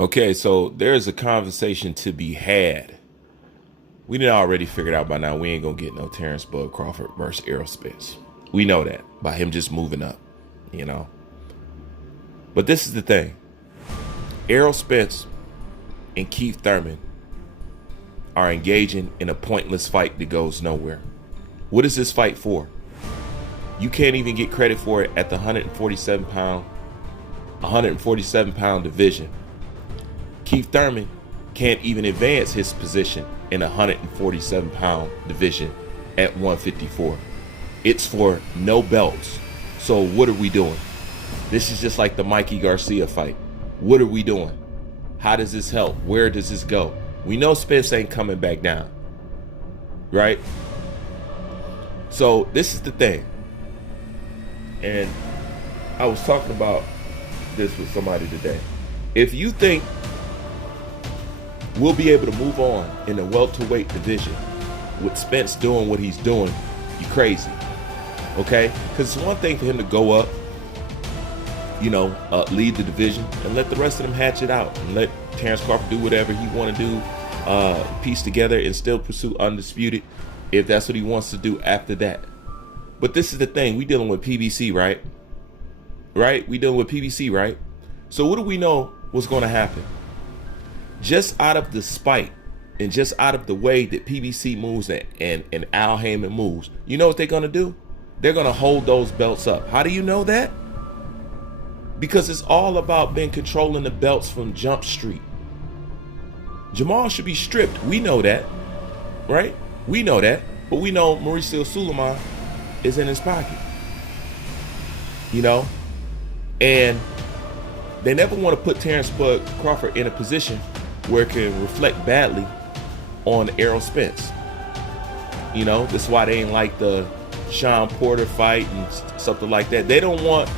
Okay, so there's a conversation to be had. We done already figured out by now we ain't gonna get no Terrence Bud Crawford versus Errol Spence. We know that by him just moving up, you know. But this is the thing. Errol Spence and Keith Thurman are engaging in a pointless fight that goes nowhere. What is this fight for? You can't even get credit for it at the 147 pound division. Keith Thurman can't even advance his position in a 147 pound division at 154. It's for no belts. So what are we doing? This is just like the Mikey Garcia fight. What are we doing? How does this help? Where does this go? We know Spence ain't coming back down, right? So this is the thing. And I was talking about this with somebody today. If you think we'll be able to move on in the welterweight division with Spence doing what he's doing, you crazy. Okay? Because it's one thing for him to go up, lead the division and let the rest of them hatch it out and let Terrence Crawford do whatever he want to do, piece together and still pursue undisputed if that's what he wants to do after that. But this is the thing. We dealing with PBC, right? Right? We dealing with PBC, right? So what do we know what's going to happen? Just out of the spite and just out of the way that PBC moves and Al Heyman moves, you know what they're going to do? They're going to hold those belts up. How do you know that? Because it's all about being controlling the belts from Jump Street. Jamal should be stripped. We know that, right? We know that. But we know Mauricio Suleiman is in his pocket. And they never want to put Terrence Bud Crawford in a position where it can reflect badly on Errol Spence. That's why they ain't like the Sean Porter fight and something like that. They don't want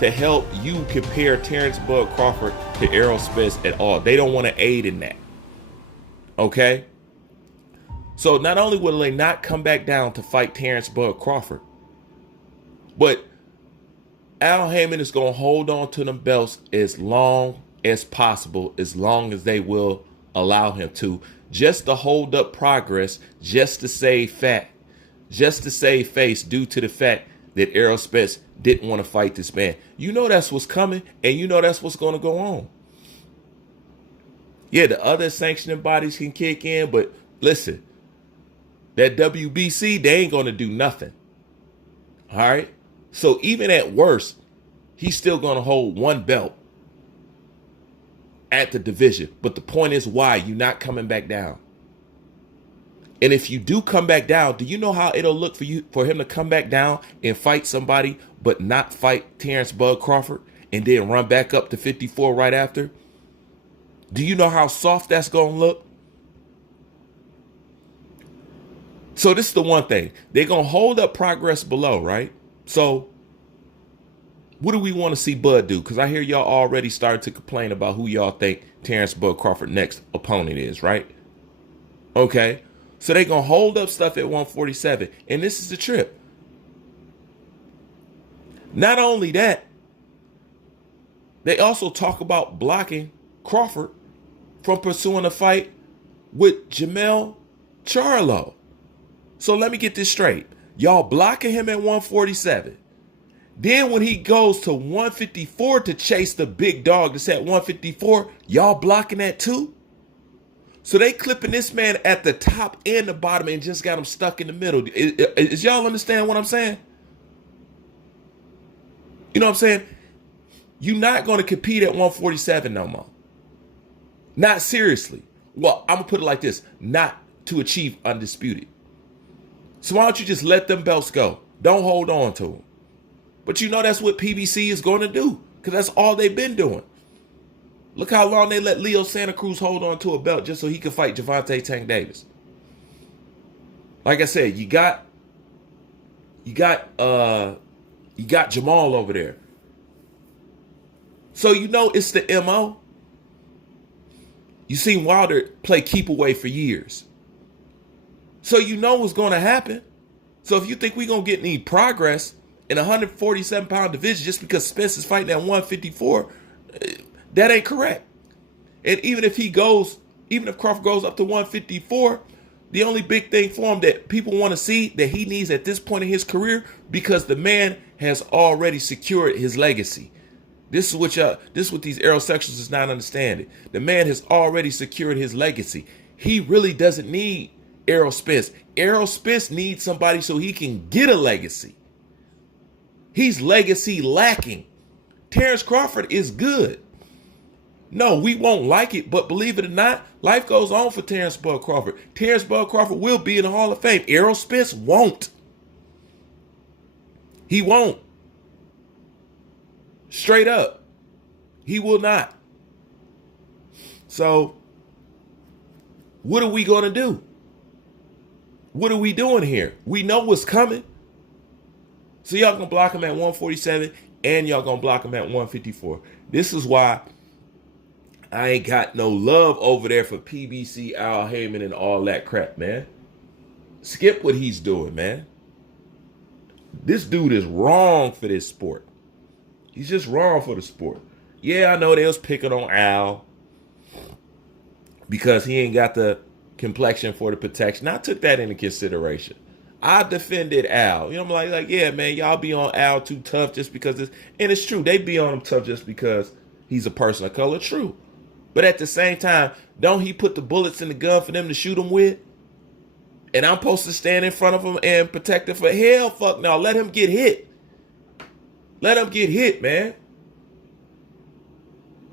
to help you compare Terrence Bud Crawford to Errol Spence at all. They don't want to aid in that. Okay? So not only will they not come back down to fight Terrence Bud Crawford, but Al Heyman is going to hold on to them belts as long as possible, as long as they will allow him to, just to hold up progress, just to save face due to the fact that Errol Spence didn't want to fight this man. That's what's coming, and that's what's going to go on. Yeah, the other sanctioning bodies can kick in, but listen, that WBC, they ain't going to do nothing. All right? So even at worst, he's still going to hold one belt at the division. But the point is, why? You're not coming back down. And if you do come back down, do you know how it'll look for him to come back down and fight somebody but not fight Terrence Bud Crawford and then run back up to 54 right after? Do you know how soft that's going to look? So this is the one thing. They're going to hold up progress below, right? So what do we want to see Bud do? Because I hear y'all already started to complain about who y'all think Terrence Bud Crawford's next opponent is, right? Okay. So they're going to hold up stuff at 147. And this is the trip. Not only that, they also talk about blocking Crawford from pursuing a fight with Jamel Charlo. So let me get this straight. Y'all blocking him at 147. Then when he goes to 154 to chase the big dog that's at 154, y'all blocking that too? So they clipping this man at the top and the bottom and just got him stuck in the middle. Is y'all understand what I'm saying? You know what I'm saying? You're not going to compete at 147 no more. Not seriously. Well, I'm going to put it like this. Not to achieve undisputed. So why don't you just let them belts go? Don't hold on to them. But that's what PBC is going to do, because that's all they've been doing. Look how long they let Leo Santa Cruz hold on to a belt just so he could fight Gervonta Tank Davis. Like I said, you got Jamal over there. So it's the MO. You seen Wilder play keep away for years. So what's going to happen. So if you think we're going to get any progress in a 147-pound division just because Spence is fighting at 154, that ain't correct. And even if Crawford goes up to 154, the only big thing for him that people want to see that he needs at this point in his career, because the man has already secured his legacy. This is what these aerosexuals is not understanding. The man has already secured his legacy. He really doesn't need Errol Spence. Errol Spence needs somebody so he can get a legacy. He's legacy lacking. Terrence Crawford is good. No, we won't like it, but believe it or not, life goes on for Terrence Bud Crawford. Terrence Bud Crawford will be in the Hall of Fame. Errol Spence won't. He won't. Straight up. He will not. So, what are we going to do? What are we doing here? We know what's coming. So y'all going to block him at 147 and y'all going to block him at 154. This is why I ain't got no love over there for PBC, Al Heyman, and all that crap, man. Skip what he's doing, man. This dude is wrong for this sport. He's just wrong for the sport. Yeah, I know they was picking on Al because he ain't got the complexion for the protection. I took that into consideration. I defended Al. You know, I'm like, yeah, man, y'all be on Al too tough just because this. And it's true. They be on him tough just because he's a person of color. True. But at the same time, don't he put the bullets in the gun for them to shoot him with? And I'm supposed to stand in front of him and protect him for hell? Fuck no. Let him get hit. Let him get hit, man.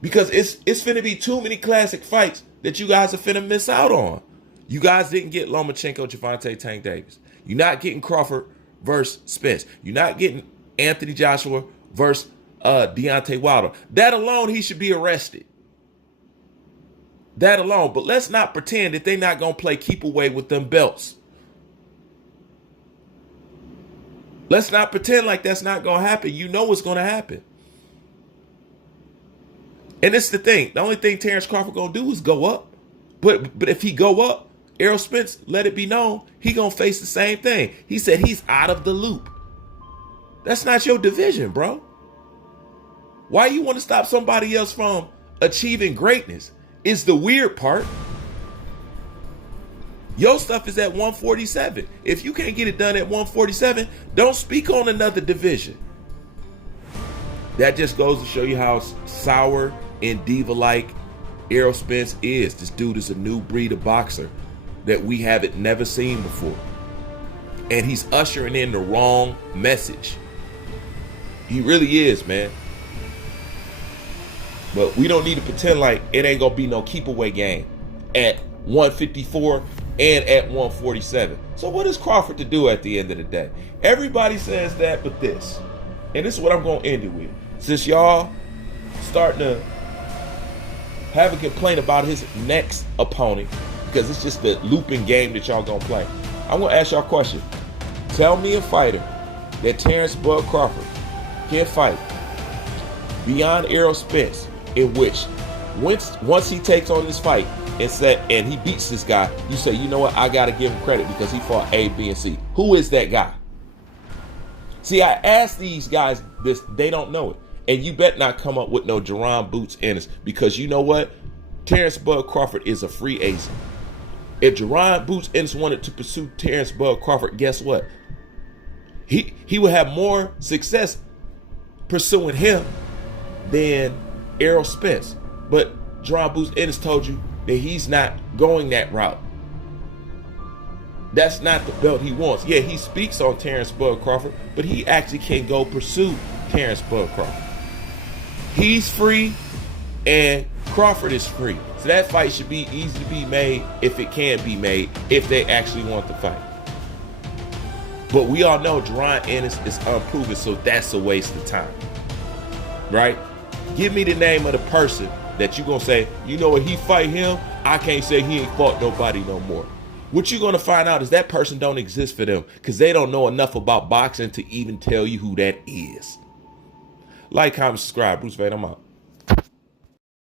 Because it's finna be too many classic fights that you guys are finna miss out on. You guys didn't get Lomachenko, Gervonta Tank Davis. You're not getting Crawford versus Spence. You're not getting Anthony Joshua versus Deontay Wilder. That alone, he should be arrested. That alone. But let's not pretend that they're not going to play keep away with them belts. Let's not pretend like that's not going to happen. You know what's going to happen. And it's the thing. The only thing Terrence Crawford going to do is go up. But if he go up, Errol Spence, let it be known, he going to face the same thing. He said he's out of the loop. That's not your division, bro. Why you want to stop somebody else from achieving greatness? Is the weird part. Your stuff is at 147. If you can't get it done at 147, don't speak on another division. That just goes to show you how sour and diva-like Errol Spence is. This dude is a new breed of boxer that we haven't never seen before. And he's ushering in the wrong message. He really is, man. But we don't need to pretend like it ain't gonna be no keep away game at 154 and at 147. So what is Crawford to do at the end of the day? Everybody says that, but this. And this is what I'm gonna end it with. Since y'all starting to have a complaint about his next opponent, because it's just the looping game that y'all gonna play, I'm gonna ask y'all a question. Tell me a fighter that Terrence Bud Crawford can fight beyond Errol Spence, in which once he takes on this fight and he beats this guy, you say, you know what, I gotta give him credit because he fought A, B, and C. Who is that guy? See, I asked these guys this, they don't know it. And you bet not come up with no Jerron Boots Ennis, because you know what? Terrence Bud Crawford is a free agent. If Jerron Boots Ennis wanted to pursue Terrence Bud Crawford, guess what? He would have more success pursuing him than Errol Spence. But Jerron Boots Ennis told you that he's not going that route. That's not the belt he wants. Yeah, he speaks on Terrence Bud Crawford, but he actually can't go pursue Terrence Bud Crawford. He's free and Crawford is free. So that fight should be easy to be made if it can be made, if they actually want the fight. But we all know Jerron Ennis is unproven, so that's a waste of time. Right? Give me the name of the person that you're going to say, you know what, he fight him, I can't say he ain't fought nobody no more. What you're going to find out is that person don't exist for them because they don't know enough about boxing to even tell you who that is. Like, comment, subscribe. Bruce Vane, I'm out.